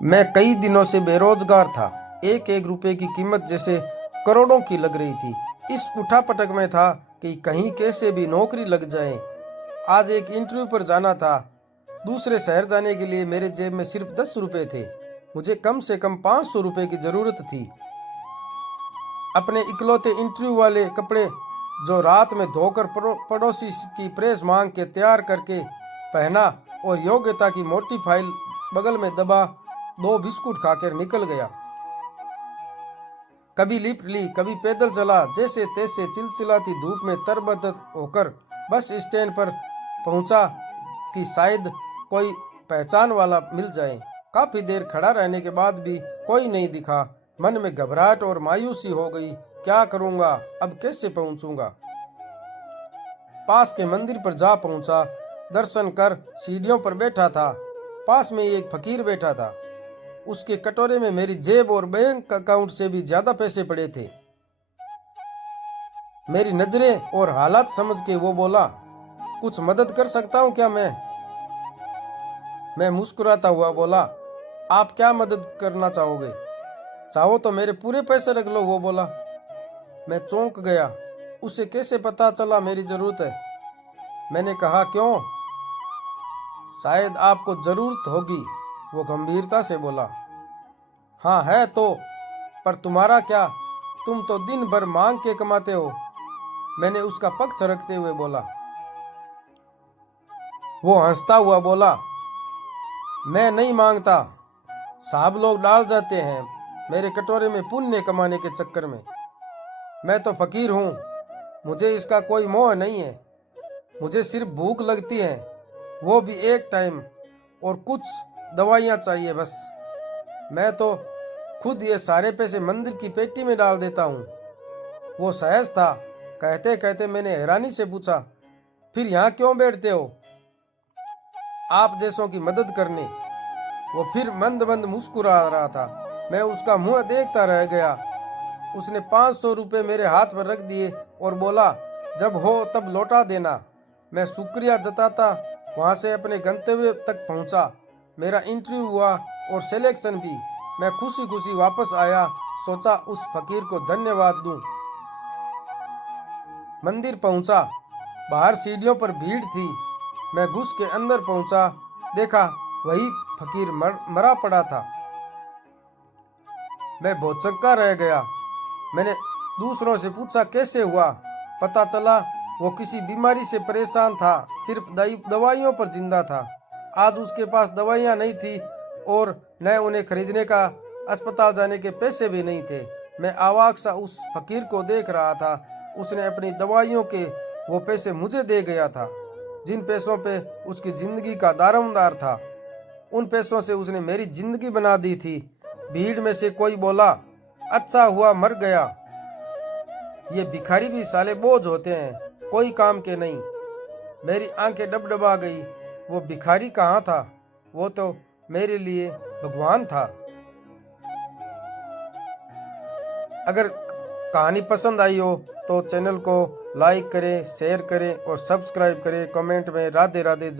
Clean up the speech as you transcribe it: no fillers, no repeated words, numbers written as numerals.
मैं कई दिनों से बेरोजगार था। एक एक रुपए की कीमत जैसे करोड़ों की लग रही थी। इस उठापटक में था कि कहीं कैसे भी नौकरी लग जाए। आज एक इंटरव्यू पर जाना था। दूसरे शहर जाने के लिए मेरे जेब में सिर्फ 10 रुपए थे। मुझे कम से कम 500 रुपए की जरूरत थी। अपने इकलौते इंटरव्यू वाले कपड़े जो रात में धोकर पड़ोसी की प्रेस मांग के तैयार करके पहना और योग्यता की मोटी फाइल बगल में दबा 2 बिस्कुट खाकर निकल गया। कभी लिफ्ट ली, कभी पैदल चला, जैसे तैसे चिलचिलाती धूप में तरबतर होकर बस स्टैंड पर पहुंचा कि शायद कोई पहचान वाला मिल जाए। काफी देर खड़ा रहने के बाद भी कोई नहीं दिखा। मन में घबराहट और मायूसी हो गई। क्या करूंगा, अब कैसे पहुंचूंगा? पास के मंदिर पर जा पहुंचा। दर्शन कर सीढ़ियों पर बैठा था। पास में एक फकीर बैठा था। उसके कटोरे में मेरी जेब और बैंक अकाउंट से भी ज्यादा पैसे पड़े थे। मेरी नजरें और हालात समझ के वो बोला, कुछ मदद कर सकता हूँ क्या? मैं मुस्कुराता हुआ बोला, आप क्या मदद करना चाहोगे? चाहो तो मेरे पूरे पैसे रख लो, वो बोला। मैं चौंक गया। उसे कैसे पता चला मेरी जरूरत है? मैंने कहा, क्यों? शायद आपको जरूरत होगी, वो गंभीरता से बोला। हाँ है तो, पर तुम्हारा क्या? तुम तो दिन भर मांग के कमाते हो, मैंने उसका पक्ष रखते हुए बोला। वो हंसता हुआ बोला, मैं नहीं मांगता, साहब लोग डाल जाते हैं मेरे कटोरे में पुण्य कमाने के चक्कर में। मैं तो फकीर हूँ, मुझे इसका कोई मोह नहीं है। मुझे सिर्फ भूख लगती है, वो भी एक टाइम, और कुछ दवाइयाँ चाहिए बस। मैं तो खुद ये सारे पैसे मंदिर की पेटी में डाल देता हूँ। वो सहज था। कहते कहते मैंने हैरानी से पूछा, फिर यहाँ क्यों बैठते हो? आप जैसों की मदद करने। वो फिर मंद मंद मुस्कुरा रहा था। मैं उसका मुंह देखता रह गया। उसने 500 रुपये मेरे हाथ पर रख दिए और बोला, जब हो तब लौटा देना। मैं शुक्रिया जताता वहां से अपने गंतव्य तक पहुंचा। मेरा इंटरव्यू हुआ और सिलेक्शन भी। मैं खुशी खुशी वापस आया। सोचा उस फकीर को धन्यवाद दूं। मंदिर पहुंचा। बाहर सीढ़ियों पर भीड़ थी। मैं घुस के अंदर पहुंचा। देखा वही फकीर मरा पड़ा था। मैं भौचक्का रह गया। मैंने दूसरों से पूछा, कैसे हुआ? पता चला वो किसी बीमारी से परेशान था, सिर्फ दवाइयों पर जिंदा था। आज उसके पास दवाइयाँ नहीं थी और न उन्हें खरीदने का अस्पताल जाने के पैसे भी नहीं थे। मैं अवाक सा उस फकीर को देख रहा था। उसने अपनी दवाइयों के वो पैसे मुझे दे गया था, जिन पैसों पे उसकी जिंदगी का दारोमदार था। उन पैसों से उसने मेरी जिंदगी बना दी थी। भीड़ में से कोई बोला, अच्छा हुआ मर गया, ये भिखारी भी साले बोझ होते हैं, कोई काम के नहीं। मेरी आंखें डबडबा गई। वो भिखारी कहाँ था? वो तो मेरे लिए भगवान था। अगर कहानी पसंद आई हो तो चैनल को लाइक करें, शेयर करें और सब्सक्राइब करें। कमेंट में राधे राधे जरूर